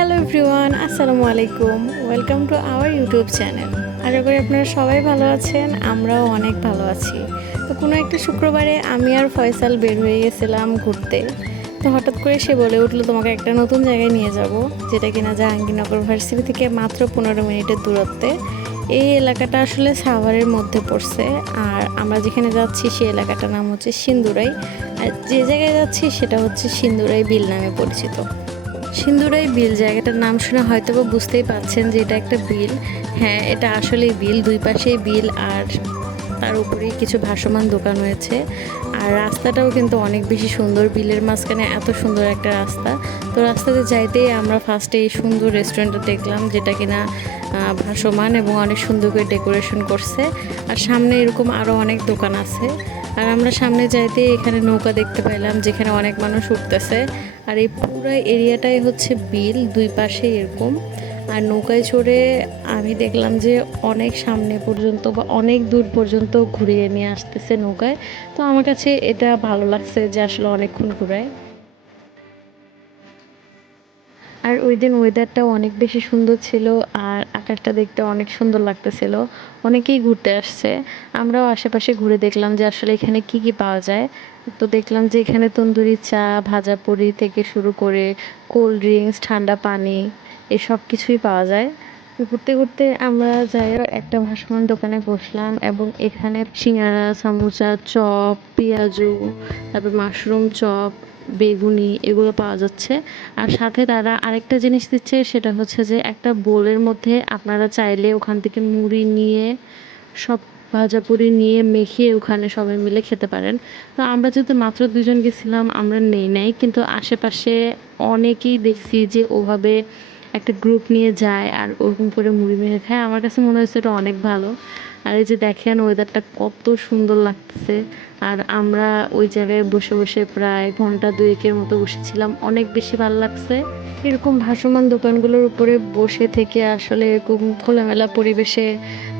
Hello everyone, আসসালামু আলাইকুম। Welcome to our YouTube channel. আশা করি আপনারা সবাই ভালো আছেন, আমরাও অনেক ভালো আছি। তো কোনো একটা শুক্রবারে আমি আর ফয়সাল বের হয়ে গেছিলাম ঘুরতে। তো হঠাৎ করে সে বলে উঠলো, তোমাকে একটা নতুন জায়গায় নিয়ে যাব, যেটা কিনা জাহাঙ্গীরনগর ভার্সিটি থেকে মাত্র 15 মিনিটের দূরত্বে। এই এলাকাটা আসলে সাভারের মধ্যে পড়ছে, আর আমরা যেখানে যাচ্ছি সেই এলাকাটার নাম হচ্ছে সিন্দুরাই। আর যে জায়গায় যাচ্ছি সেটা হচ্ছে সিন্দুরাই বিল নামে পরিচিত। সিন্দুরাই বিল জায়গাটার নাম শুনে হয়তো বা বুঝতেই পারছেন যে এটা একটা বিল। হ্যাঁ, এটা আসলেই বিল, দুই পাশেই বিল, আর তার উপরেই কিছু ভাসমান দোকান রয়েছে। আর রাস্তাটাও কিন্তু অনেক বেশি সুন্দর, বিলের মাঝখানে এত সুন্দর একটা রাস্তা। তো রাস্তাতে যাইতেই আমরা ফার্স্টে এই সুন্দর রেস্টুরেন্টটা দেখলাম, যেটা কিনা ভাসমান এবং অনেক সুন্দর করে ডেকোরেশন করছে। আর সামনে এরকম আরও অনেক দোকান আছে। আর আমরা সামনে যাইতে এখানে নৌকা দেখতে পেলাম, যেখানে অনেক মানুষ উঠতেছে। আর এই পুরো এরিয়াটাই হচ্ছে বিল, দুই পাশে এরকম। আর নৌকায় চড়ে আমি দেখলাম যে অনেক সামনে পর্যন্ত বা অনেক দূর পর্যন্ত ঘুরিয়ে নিয়ে আসতেছে নৌকায়। তো আমার কাছে এটা ভালো লাগছে যে আসলে অনেকক্ষণ ঘুরায়। আর ওই দিন ওয়েদারটাও অনেক বেশি সুন্দর ছিল, আর আকাশটা দেখতে অনেক সুন্দর লাগতেছিল। অনেকেই ঘুরতে আসছে। আমরাও আশেপাশে ঘুরে দেখলাম যে আসলে এখানে কি কি পাওয়া যায়। তো দেখলাম যে এখানে তন্দুরি চা, ভাজা পুরি থেকে শুরু করে কোল্ড ড্রিঙ্কস, ঠান্ডা পানি, এসব কিছুই পাওয়া যায়। তো ঘুরতে ঘুরতে আমরা যাই একটা ভাসমান দোকানে বসলাম, এবং এখানে সিঙ্গারা, সামোসা, চপ, পেঁয়াজু, তারপর মাশরুম চপ, বেগুনি, এগুলো পাওয়া যাচ্ছে। আর সাথে তারা আরেকটা জিনিস দিচ্ছে, সেটা হচ্ছে যে একটা বোলের মধ্যে আপনারা চাইলে ওখান থেকে মুড়ি নিয়ে, সব ভাজাপুরি নিয়ে মেখে ওখানে সবাই মিলে খেতে পারেন। তো আমরা যেহেতু মাত্র দুজন গেছিলাম, আমরা নেই নাই, কিন্তু আশেপাশে অনেকেই দেখছি যে ওভাবে একটা গ্রুপ নিয়ে যায় আর ওরকম করে মুড়ি মেখে খায়। আমার কাছে মনে হয়েছে এটা অনেক ভালো। আর এই যে দেখেন ওয়েদারটা কত সুন্দর লাগতেছে। আর আমরা ওই জায়গায় বসে বসে প্রায় ঘন্টা দুয়েকের মতো বসেছিলাম, অনেক বেশি ভালো লাগছে। এরকম ভাসমান দোকানগুলোর উপরে বসে থেকে আসলে এরকম খোলামেলা পরিবেশে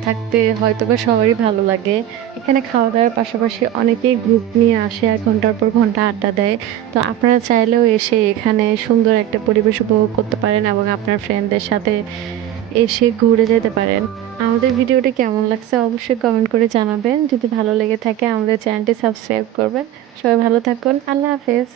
থাকতে হয়তো বা সবারই ভালো লাগে। এখানে খাওয়া দাওয়ার পাশাপাশি অনেকেই গ্রুপ নিয়ে আসে আর ঘন্টার পর ঘন্টা আড্ডা দেয়। তো আপনারা চাইলেও এসে এখানে সুন্দর একটা পরিবেশ উপভোগ করতে পারেন, এবং আপনার ফ্রেন্ডদের সাথে এসে ঘুরে যেতে পারেন। আমাদের ভিডিওটি কেমন লাগছে অবশ্যই কমেন্ট করে জানাবেন। যদি ভালো লেগে থাকে আমাদের চ্যানেলটি সাবস্ক্রাইব করবেন। সবাই ভালো থাকুন, আল্লাহ হাফেজ।